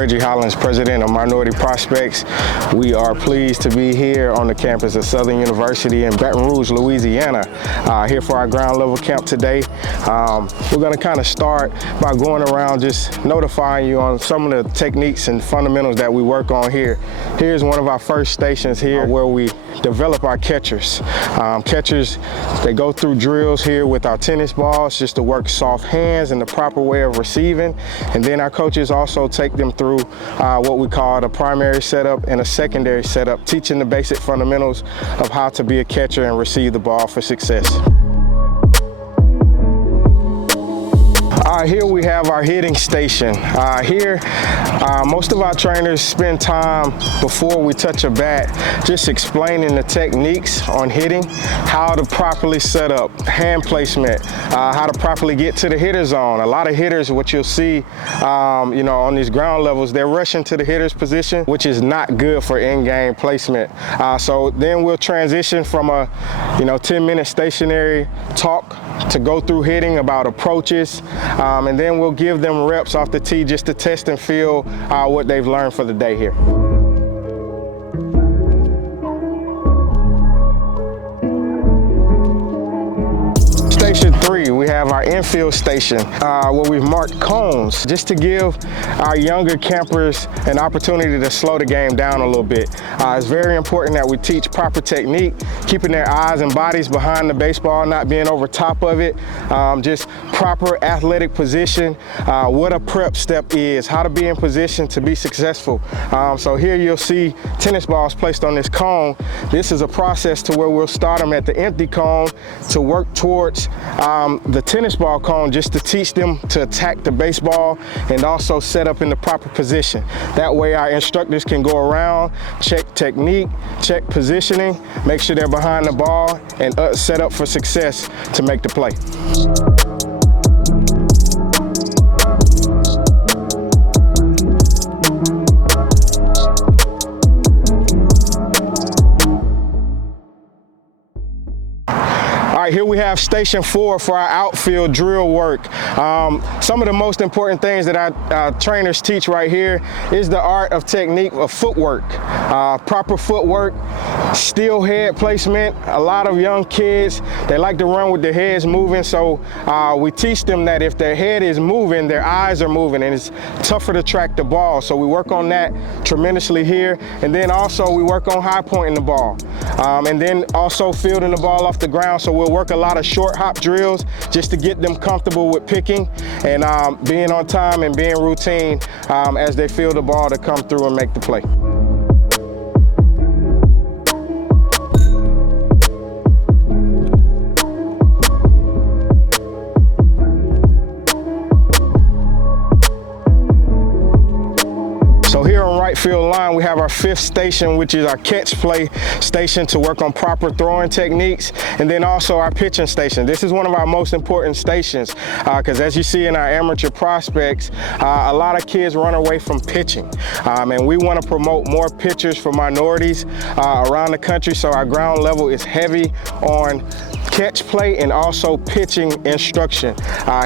Reggie Hollins, president of Minority Prospects. We are pleased to be here on the campus of Southern University in Baton Rouge, Louisiana, here for our ground level camp today. We're going to kind of start by going around just notifying you on some of the techniques and fundamentals that we work on here. Here's one of our first stations here where we develop our catchers. Catchers, they go through drills here with our tennis balls just to work soft hands and the proper way of receiving. And then our coaches also take them through what we call a primary setup and a secondary setup, teaching the basic fundamentals of how to be a catcher and receive the ball for success. Here we have our hitting station. Most of our trainers spend time before we touch a bat just explaining the techniques on hitting, how to properly set up, hand placement, how to properly get to the hitter zone. A lot of hitters, what you'll see on these ground levels, they're rushing to the hitter's position, which is not good for in-game placement. So then we'll transition from a 10-minute stationary talk to go through hitting about approaches, and then we'll give them reps off the tee just to test and feel what they've learned for the day here. Station 3, we have our infield station where we've marked cones just to give our younger campers an opportunity to slow the game down a little bit. It's very important that we teach proper technique, keeping their eyes and bodies behind the baseball, not being over top of it, just proper athletic position, what a prep step is, how to be in position to be successful. So here you'll see tennis balls placed on this cone. This is a process to where we'll start them at the empty cone to work towards the tennis ball cone, just to teach them to attack the baseball and also set up in the proper position. That way our instructors can go around, check technique, check positioning, make sure they're behind the ball, and set up for success to make the play. Here we have Station 4 for our outfield drill work. Some of the most important things that our trainers teach right here is the art of technique of footwork. Proper footwork, steel head placement. A lot of young kids, they like to run with their heads moving, so we teach them that if their head is moving, their eyes are moving, and it's tougher to track the ball. So we work on that tremendously here. And then also we work on high pointing the ball. And then also fielding the ball off the ground. So we'll work a lot of short hop drills just to get them comfortable with picking and being on time and being routine as they field the ball to come through and make the play. So here on right field line, we have our 5th station, which is our catch play station to work on proper throwing techniques, and then also our pitching station. This is one of our most important stations because as you see in our amateur prospects, a lot of kids run away from pitching, and we want to promote more pitchers for minorities around the country, so our ground level is heavy on catch play and also pitching instruction.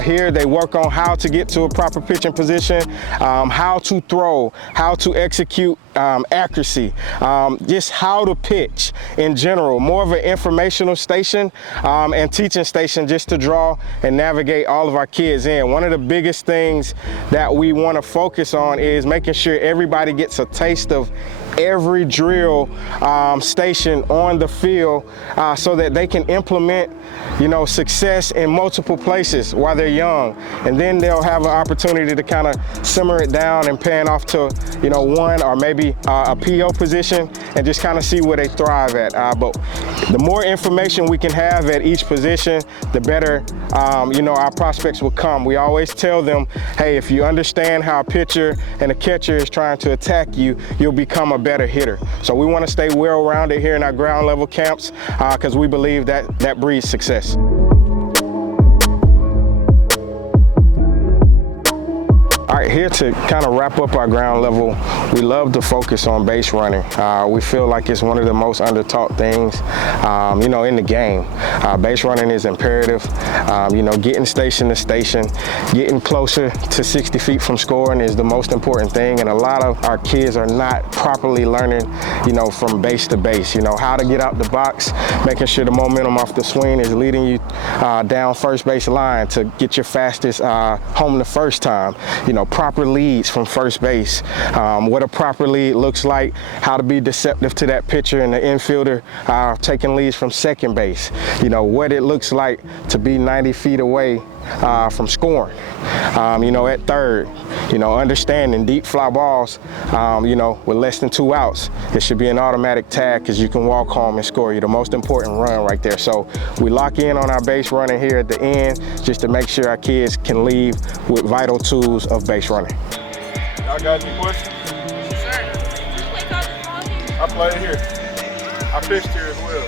Here they work on how to get to a proper pitching position, how to throw, how to execute accuracy, just how to pitch in general. More of an informational station and teaching station just to draw and navigate all of our kids in. One of the biggest things that we want to focus on is making sure everybody gets a taste of every drill station on the field so that they can implement success in multiple places while they're young, and then they'll have an opportunity to kind of simmer it down and pan off to one or maybe a PO position and just kind of see where they thrive at. But the more information we can have at each position, the better our prospects will come. We always tell them, hey, if you understand how a pitcher and a catcher is trying to attack you, you'll become a better hitter. So we want to stay well-rounded here in our ground level camps because we believe that breeds success. All right, here to kind of wrap up our ground level, we love to focus on base running. We feel like it's one of the most undertaught things, you know, in the game. Base running is imperative. You know, getting station to station, getting closer to 60 feet from scoring is the most important thing, and a lot of our kids are not properly learning, you know, from base to base. You know, how to get out the box, making sure the momentum off the swing is leading you down first base line to get your fastest home the first time. You know, proper leads from first base, what a proper lead looks like, how to be deceptive to that pitcher and the infielder taking leads from second base. You know, what it looks like to be 90 feet away from scoring, you know, at third, you know, understanding deep fly balls, you know, with less than 2 outs, it should be an automatic tag because you can walk home and score. You're the most important run right there. So we lock in on our base running here at the end just to make sure our kids can leave with vital tools of base running. Y'all got any questions? Sure. I played here. I pitched here as well.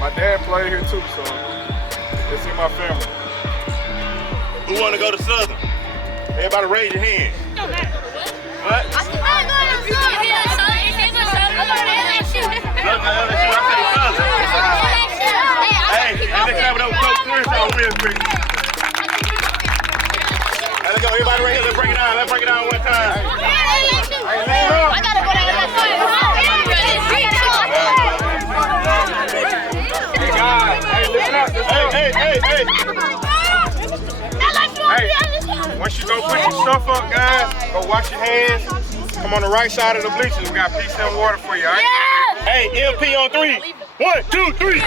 My dad played here too, so it's in my family. Who want to go to Southern? Everybody raise your hand. No matter what. I'm going to Southern. Hey, let's have it over Coach Chris on real quick. Let's go, everybody right here. Let's break it down. Let's break it down one time. I got to go down that side. Hey guys, hey, listen up. Hey. Hey, once you go put your stuff up, guys, go wash your hands. Come on the right side of the bleachers. We got pizza and water for you, all right? Yeah! Hey, MP on 3. 1, 2, 3.